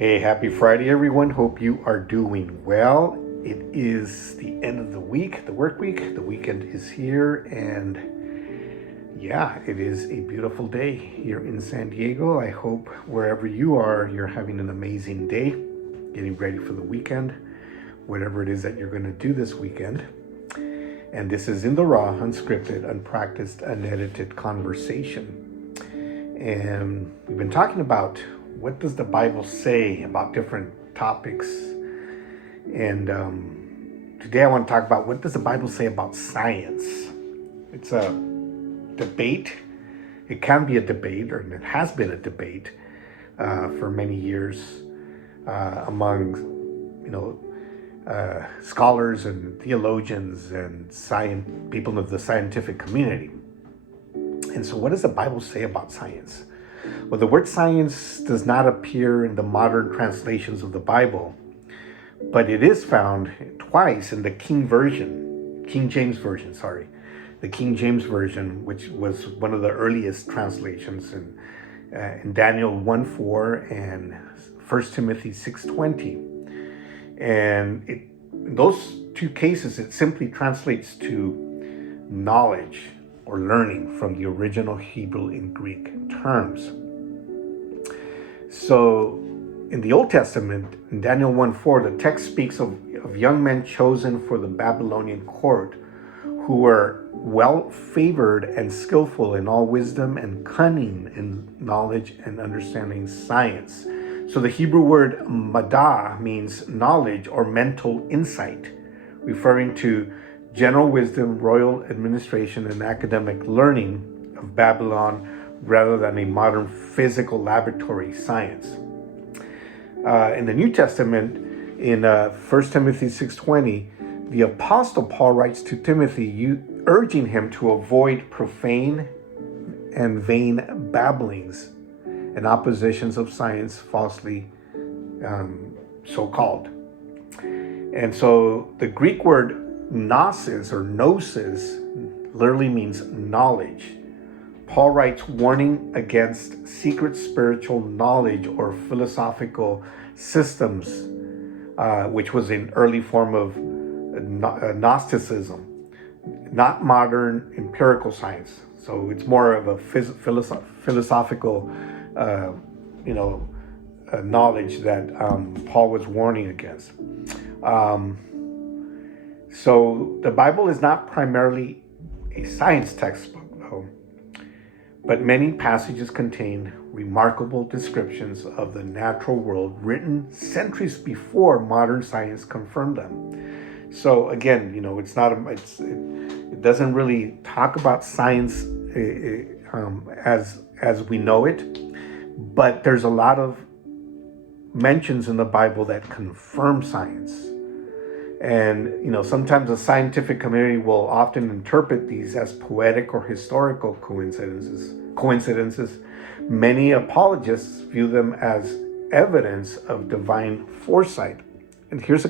Hey, happy Friday, everyone. Hope you are doing well. It is the end of the week, the work week. The weekend is here, and yeah, it is a beautiful day here in San Diego. I hope wherever you are, you're having an amazing day, getting ready for the weekend, whatever it is that you're going to do this weekend. And this is In the Raw, unscripted, unpracticed, unedited conversation. And we've been talking about what does the Bible say about different topics. And today I want to talk about what does the Bible say about science. It's a debate. It can be a debate, or it has been a debate for many years among, scholars and theologians and people of the scientific community. And so what does the Bible say about science? Well, the word science does not appear in the modern translations of the Bible, but it is found twice in the King James Version, which was one of the earliest translations in Daniel 1:4 and 1 Timothy 6:20. And in those two cases, it simply translates to knowledge or learning from the original Hebrew and Greek terms. So in the Old Testament, in Daniel 1:4, the text speaks of young men chosen for the Babylonian court who were well favored and skillful in all wisdom and cunning in knowledge and understanding science. So the Hebrew word madah means knowledge or mental insight, referring to general wisdom, royal administration, and academic learning of Babylon rather than a modern physical laboratory science. In the New Testament, in 1 Timothy 6:20, the Apostle Paul writes to Timothy, urging him to avoid profane and vain babblings and oppositions of science falsely so-called. And so the Greek word gnosis or gnosis literally means knowledge. Paul writes warning against secret spiritual knowledge or philosophical systems, which was an early form of Gnosticism, not modern empirical science. So it's more of a philosophical, knowledge that Paul was warning against. So the Bible is not primarily a science textbook, though, but many passages contain remarkable descriptions of the natural world written centuries before modern science confirmed them. So again, it doesn't really talk about science as we know it, but there's a lot of mentions in the Bible that confirm science. And, sometimes the scientific community will often interpret these as poetic or historical coincidences. Many apologists view them as evidence of divine foresight. And here's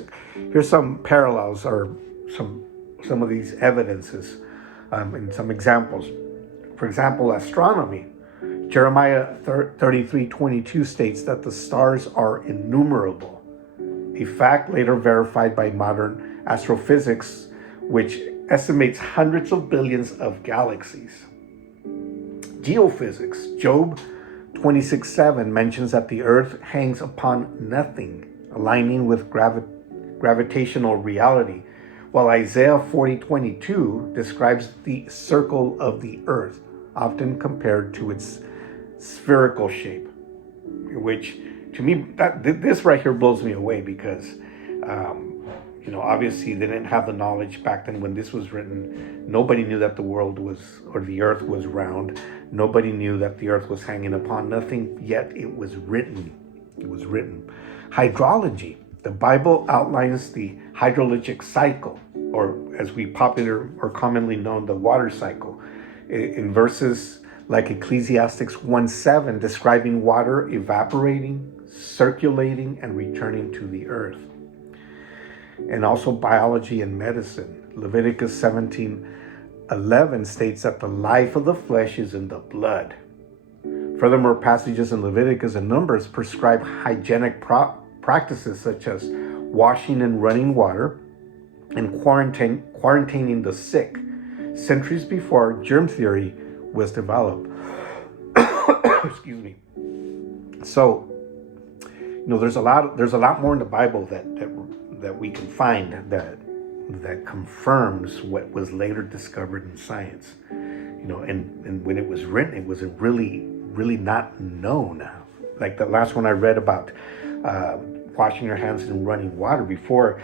some parallels or some of these evidences and some examples. For example, astronomy. Jeremiah 33:22 states that the stars are innumerable, a fact later verified by modern astrophysics, which estimates hundreds of billions of galaxies. Geophysics. Job 26:7 mentions that the earth hangs upon nothing, aligning with gravitational reality, while Isaiah 40:22 describes the circle of the earth, often compared to its spherical shape, which to me, this right here blows me away because, obviously they didn't have the knowledge back then when this was written. Nobody knew that the earth was round. Nobody knew that the earth was hanging upon nothing, yet it was written. Hydrology. The Bible outlines the hydrologic cycle, or as we commonly known, the water cycle, in verses like Ecclesiastes 1:7, describing water evaporating, circulating, and returning to the earth. And also biology and medicine. Leviticus 17:11 states that the life of the flesh is in the blood. Furthermore, passages in Leviticus and Numbers prescribe hygienic practices such as washing in running water and quarantining the sick, centuries before germ theory was developed. Excuse me. So, there's a lot more in the Bible that we can find that confirms what was later discovered in science. And when it was written, it was really not known. Like the last one I read about washing your hands in running water. Before,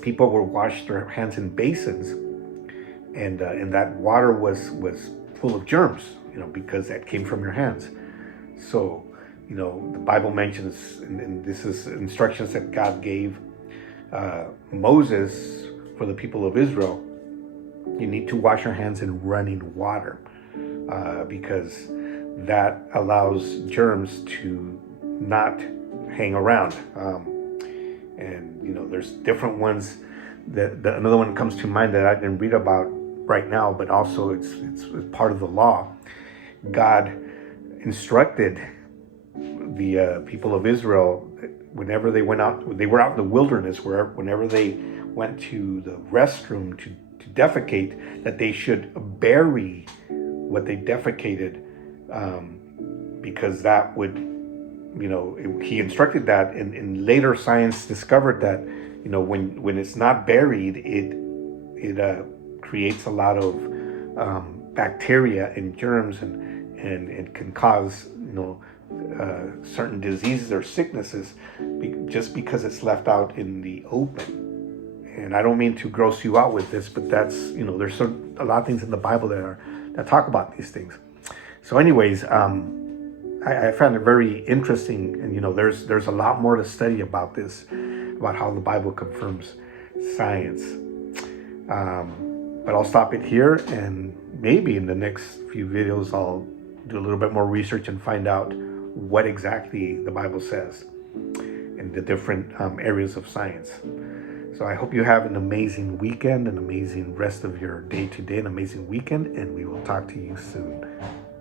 people would wash their hands in basins, and that water was full of germs, because that came from your hands. So, the Bible mentions, and this is instructions that God gave Moses for the people of Israel. You need to wash your hands in running water because that allows germs to not hang around. And there's different ones. Another one comes to mind that I didn't read about right now, but also it's part of the law. God instructed the people of Israel, whenever they went out, they were out in the wilderness, whenever they went to the restroom to defecate, that they should bury what they defecated, because that would, he instructed that, and later science discovered that, when it's not buried, it creates a lot of bacteria and germs, and it can cause, certain diseases or sicknesses just because it's left out in the open. And I don't mean to gross you out with this, but that's, there's a lot of things in the Bible that talk about these things. So anyways, I found it very interesting, and there's a lot more to study about this, about how the Bible confirms science. But I'll stop it here, and maybe in the next few videos I'll do a little bit more research and find out what exactly the Bible says in the different areas of science. So I hope you have an amazing weekend, an amazing rest of your day today, an amazing weekend, and we will talk to you soon.